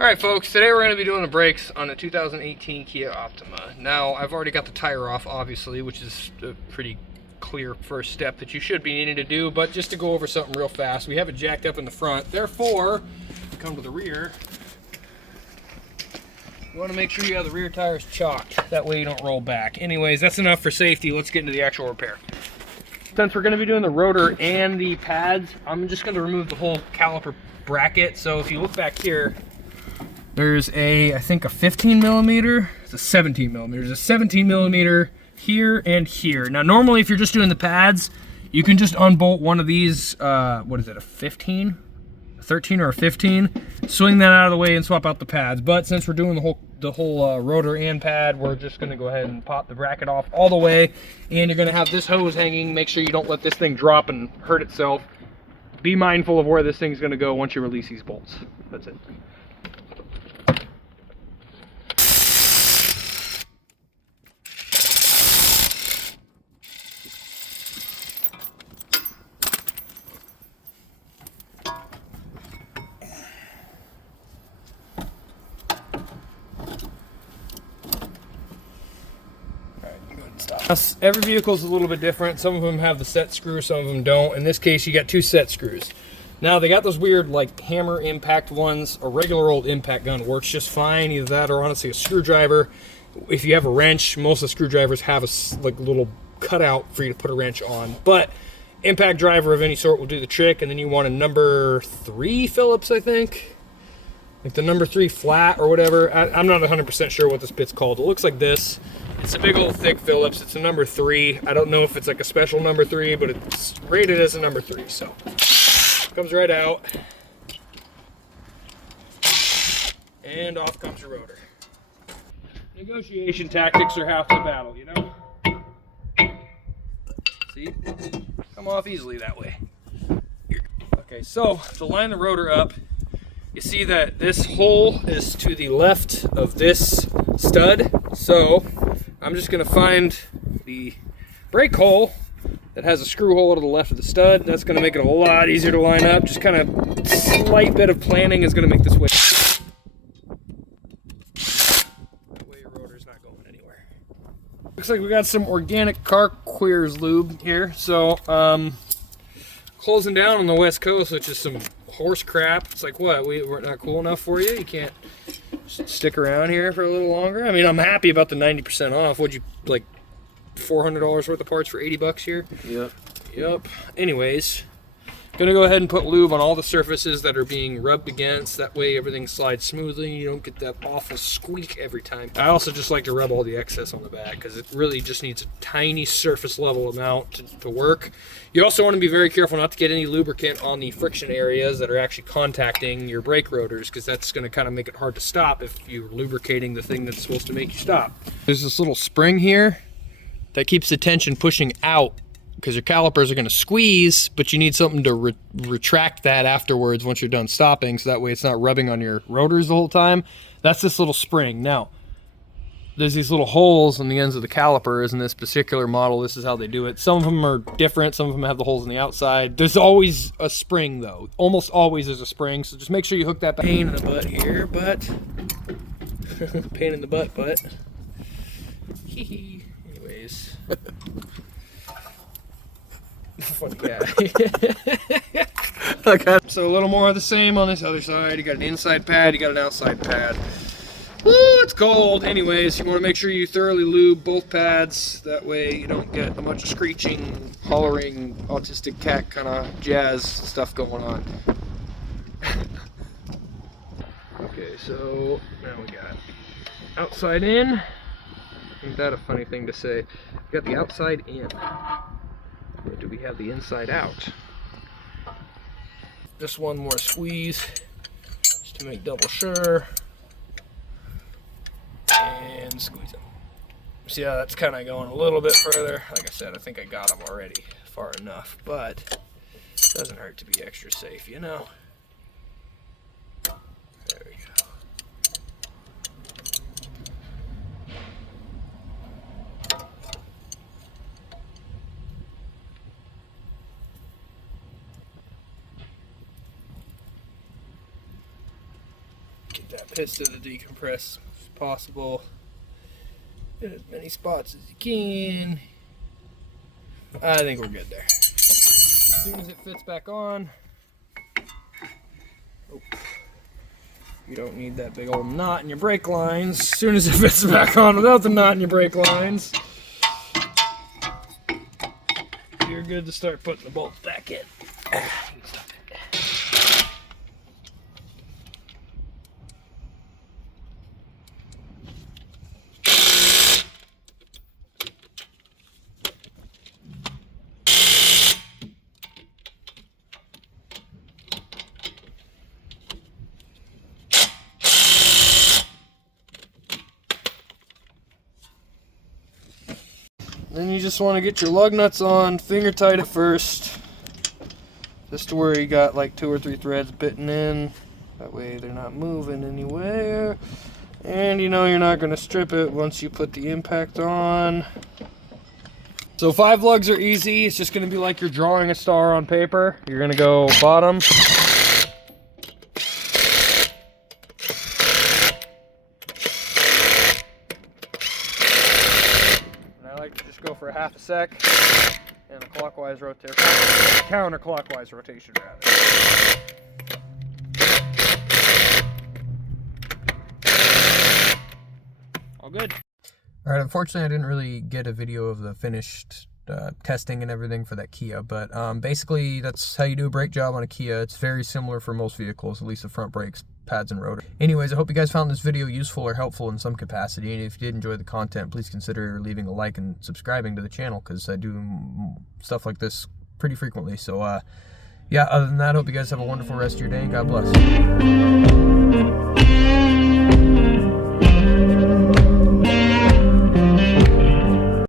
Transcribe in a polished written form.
Alright folks, today we're going to be doing the brakes on a 2018 Kia Optima. Now, I've already got the tire off, obviously, which is a pretty clear first step that you should be needing to do, but just to go over something real fast, we have it jacked up in the front. Therefore, we come to the rear. You want to make sure you have the rear tires chalked. That way you don't roll back. Anyways, that's enough for safety. Let's get into the actual repair. Since we're going to be doing the rotor and the pads, I'm just going to remove the whole caliper bracket. So if you look back here, there's I think a 15 millimeter, it's a 17 millimeter. There's a 17 millimeter here and here. Now, normally if you're just doing the pads, you can just unbolt one of these, what is it, a 15? A 13 or a 15? Swing that out of the way and swap out the pads. But since we're doing the whole rotor and pad, we're just gonna go ahead and pop the bracket off all the way. And you're gonna have this hose hanging. Make sure you don't let this thing drop and hurt itself. Be mindful of where this thing's gonna go once you release these bolts. That's it. Every vehicle is a little bit different. Some of them have the set screw, some of them don't. In this case, you got two set screws. Now, they got those weird like hammer impact ones. A regular old impact gun works just fine. Either that or honestly a screwdriver. If you have a wrench, most of the screwdrivers have a like little cutout for you to put a wrench on. But impact driver of any sort will do the trick. And then you want a number 3 Phillips, I think. Like the number 3 flat or whatever. I'm not 100% sure what this bit's called. It looks like this. It's a big old thick Phillips. It's a number 3. I don't know if it's like a special number 3, but it's rated as a number 3. So comes right out, and off comes your rotor. Negotiation tactics are half the battle, you know. See, come off easily that way. Okay, so to line the rotor up, you see that this hole is to the left of this stud. So I'm just gonna find the brake hole that has a screw hole to the left of the stud. That's gonna make it a lot easier to line up. Just kind of slight bit of planning is gonna make this way. That way your rotor's not going anywhere. Looks like we got some organic car queers lube here. So closing down on the West Coast, which is some horse crap. It's like, what, we're not cool enough for you? You can't stick around here for a little longer? I mean, I'm happy about the 90% off. What'd you, like, $400 worth of parts for 80 bucks here? Yep. Anyways, gonna go ahead and put lube on all the surfaces that are being rubbed against. That way everything slides smoothly. You don't get that awful squeak every time. I also just like to rub all the excess on the back because it really just needs a tiny surface level amount to work. You also want to be very careful not to get any lubricant on the friction areas that are actually contacting your brake rotors, because that's going to kind of make it hard to stop if you're lubricating the thing that's supposed to make you stop. There's this little spring here that keeps the tension pushing out, because your calipers are going to squeeze, but you need something to retract that afterwards once you're done stopping, so that way it's not rubbing on your rotors the whole time. That's this little spring. Now, there's these little holes on the ends of the calipers in this particular model. This is how they do it. Some of them are different. Some of them have the holes on the outside. There's always a spring, though. Almost always there's a spring, so just make sure you hook that back. Pain in the butt here, but... pain in the butt. Anyways... Funny guy. Okay. So a little more of the same on this other side. You got an inside pad, you got an outside pad. Woo, it's cold. Anyways, you want to make sure you thoroughly lube both pads. That way you don't get a bunch of screeching, hollering, autistic cat kind of jazz stuff going on. Okay, so now we got outside in. Isn't that a funny thing to say? We got the outside in. But do we have the inside out? Just one more squeeze, just to make double sure. And squeeze them. See how that's kind of going a little bit further? Like I said, I think I got them already far enough, but it doesn't hurt to be extra safe, you know? There we go. that piston to decompress as possible. Get as many spots as you can. I think we're good there. As soon as it fits back on, you don't need that big old knot in your brake lines. As soon as it fits back on without the knot in your brake lines, you're good to start putting the bolts back in. Then you just want to get your lug nuts on, finger tight at first, just to where you got like 2 or 3 threads bitten in. That way they're not moving anywhere. And you know you're not going to strip it once you put the impact on. So 5 lugs are easy. It's just going to be like you're drawing a star on paper. You're going to go bottom, go for a half a sec and a clockwise rotation, counterclockwise rotation rather. All good. All right, unfortunately I didn't really get a video of the finished testing and everything for that Kia, but basically that's how you do a brake job on a Kia. It's very similar for most vehicles, at least the front brakes, pads, and rotor. Anyways, I hope you guys found this video useful or helpful in some capacity, and if you did enjoy the content, please consider leaving a like and subscribing to the channel, because I do stuff like this pretty frequently. So yeah, other than that, I hope you guys have a wonderful rest of your day, and God bless.